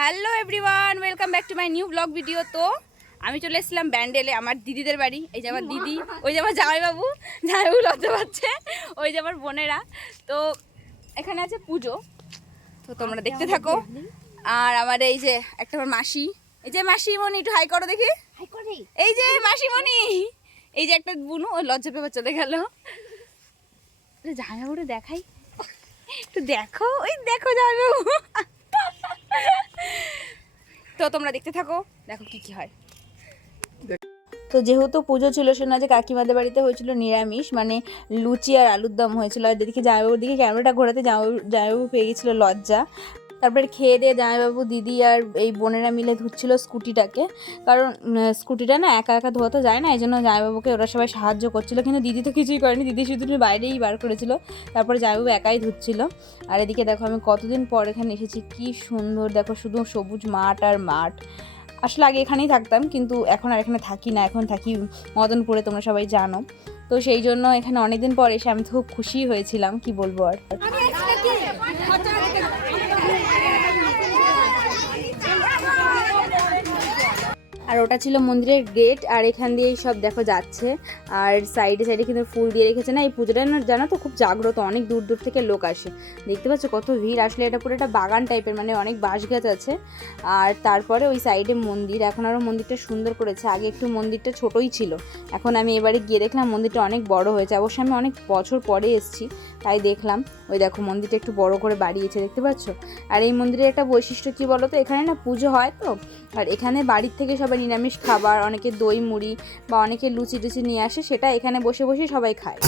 Hello everyone welcome back to my new blog video. তো আমি চলে এসেছিলাম ব্যান্ডেলে আমার দিদিদের বাড়ি। এই যে আমার দিদি ওই যে আমার জামাইবাবু জামাইবাবু লজ্জা পাচ্ছে। ওই যে আমার বোনেরা। তো এখানে আছে পুজো। তো তোমরা দেখতে থাকো। আর আমার এই যে একটা আমার মাসি। এই যে মাসিমণি একটু হাই করো দেখি। এই যে মাসিমণি। এই যে একটা বুনু ওই লজ্জা পেপার চলে গেল। জামাইবাবুটা দেখাই। একটু দেখো ওই দেখো জামাইবাবু। তো তোমরা দেখতে থাকো, দেখো কি কি হয়। তো যেহেতু পুজো ছিল শোনা যে কাকিমাদের বাড়িতে হয়েছিল নিরামিষ মানে লুচি আর আলুর দম হয়েছিল। আর যেদিকে জামাইবাবুর দিকে ক্যামেরাটা ঘোরাতে জামাইবাবু জামাইবাবু পেয়ে গেছিল লজ্জা। তারপরে খেয়ে দিয়ে জামাইবাবু, দিদি আর এই বোনেরা মিলে ধুচ্ছিল স্কুটিটাকে। কারণ স্কুটিটা না একা একা ধোয়া তো যায় না, এই জন্য জামাইবাবুকে ওরা সবাই সাহায্য করছিল। কিন্তু দিদি তো কিছুই করেনি, দিদি শুধু বাইরেই বার করেছিল। তারপরে জামাইবাবু একাই ধুচ্ছিল। আর এদিকে দেখো, আমি কতদিন পর এখানে এসেছি, কি সুন্দর। দেখো, শুধু সবুজ মাঠ আর মাঠ। আসলে আগে এখানেই থাকতাম, কিন্তু এখন আর এখানে থাকি না। এখন থাকি মদনপুরে, তোমরা সবাই জানো। তো সেই জন্য এখানে অনেকদিন পর এসে আমি খুব খুশি হয়েছিলাম, কি বলব আর। আর ওটা ছিল মন্দিরের গেট আর এখান দিয়েই সব দেখো যাচ্ছে। আর সাইডে সাইডে কিন্তু ফুল দিয়ে রেখেছে না, এই পুজোটা জানো তো, খুব জাগ্রত, অনেক দূর দূর থেকে লোক আসে। দেখতে পাচ্ছ কত ভিড়, আসলে এটা পুরো একটা বাগান টাইপের মানে অনেক বাঁশ গাছ আছে। আর তারপরে ওই সাইডে মন্দির, এখন আরও মন্দিরটা সুন্দর করেছে, আগে একটু মন্দিরটা ছোটই ছিল। এখন আমি এবারে গিয়ে দেখলাম মন্দিরটা অনেক বড় হয়েছে, অবশ্য আমি অনেক বছর পরে এসেছি, তাই দেখলাম। ওই দেখো, মন্দিরটা একটু বড় করে বাড়িয়েছে, দেখতে পাচ্ছ? আর এই মন্দিরের একটা বৈশিষ্ট্য কী বলো তো এখানে না পুজো হয় তো, আর এখানে বাড়ির থেকে সবাই নিরামিষ খাবার, অনেকে দই, মুড়ি বা অনেকে লুচি টুচি নিয়ে আসে, সেটা এখানে বসে বসে সবাই খায়।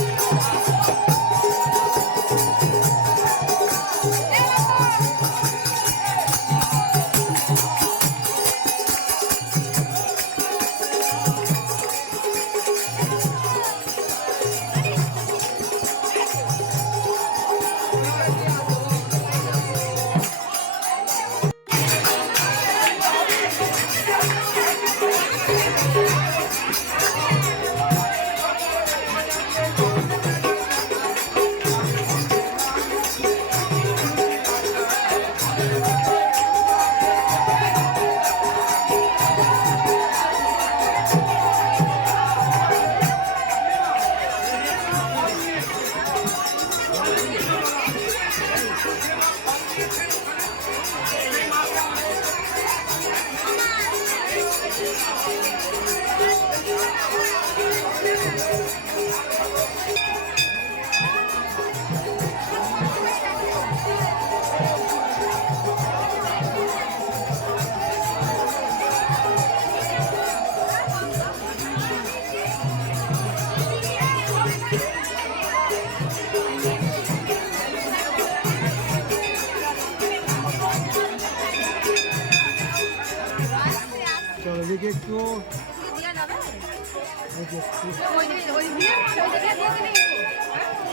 দেখি একটু।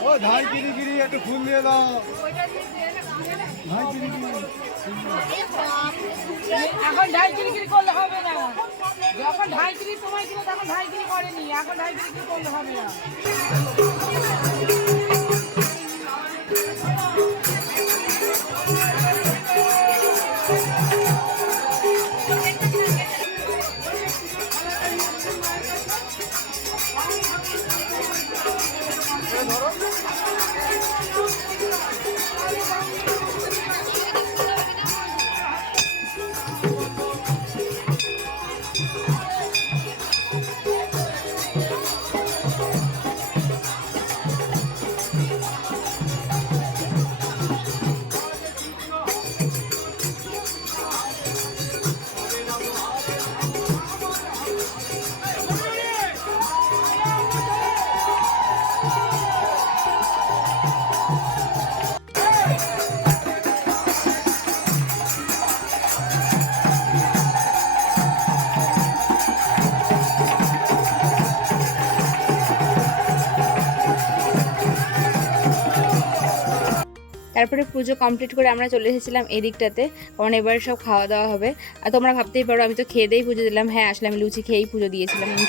ও ধাই গিরি গিরি একটু ফুল দিয়ে দাও। গিরি গিরি এখন ঢাইগিরি করলে হবে না। যখন ঢাইগিরি সময় ছিল তখন ঢাইগিরি করেনি। এখন ঢাইগিরি করলে হবে না। তারপরে পুজো কমপ্লিট করে আমরা চলে এসেছিলাম এই দিকটাতে কারণ এবারে সব খাওয়া দাওয়া হবে। আর তোমরা ভাবতেই পারো, আমি তো খেয়ে দিয়েই পুজো দিলাম। হ্যাঁ আসলে আমি লুচি খেয়েই পুজো দিয়েছিলাম। আমি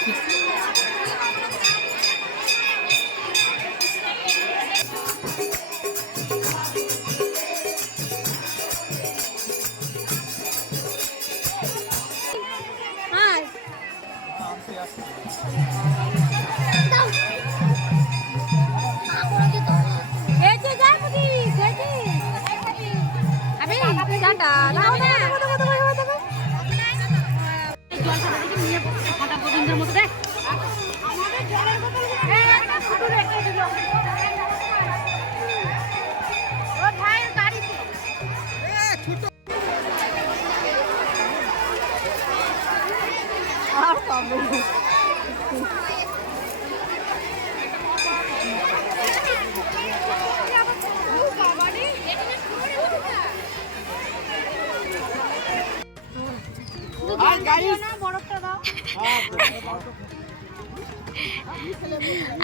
কি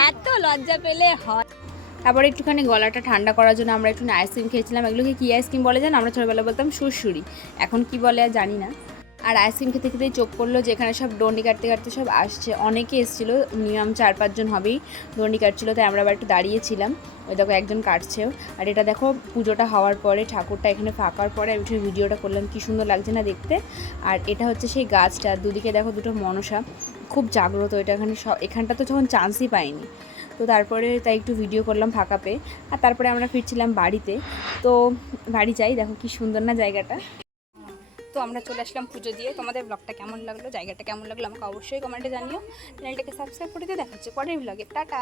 এত লজ্জা পেলে হয়। তারপরে একটুখানি গলাটা ঠান্ডা করার জন্য আমরা একটু আইসক্রিম খেয়েছিলাম। এগুলোকে কী আইসক্রিম বলে যান আমরা ছোটোবেলা বলতাম সুরসুরি এখন কি বলে জানি না। আর আইসক্রিম খেতে খেতেই চোখ পড়ল যে এখানে সব ডন্ডি কাটতে কাটতে সব আসছে। অনেকে এসেছিল মিনিমাম চার পাঁচজন হবেই ডন্ডি কাটছিলো, তাই আমরা আবার একটু দাঁড়িয়েছিলাম। ওই দেখো একজন কাটছেও। আর এটা দেখো, পুজোটা হওয়ার পরে, ঠাকুরটা এখানে ফাঁকার পরে আমি একটু ভিডিওটা করলাম, কি সুন্দর লাগছে না দেখতে। আর এটা হচ্ছে সেই গাছটা, দুদিকে দেখো দুটো মনসা। খুব জাগ্রত এটা এখানে সব এখানটা তো যখন চান্সই পাইনি। তো তারপরে তাই একটু ভিডিও করলাম ফাঁকা পেয়ে। আর তারপরে আমরা ফিরছিলাম বাড়িতে। তো বাড়ি যাই, দেখো কি সুন্দর না জায়গাটা। তো আমরা চলে আসলাম পুজো দিয়ে। তোমাদের ব্লগটা কেমন লাগল, জায়গাটা কেমন লাগল আমাকে অবশ্যই কমেন্টে জানিও। চ্যানেলটাকে সাবস্ক্রাইব করে দিয়ে দেখাচ্ছে পরের ব্লগে টাটা!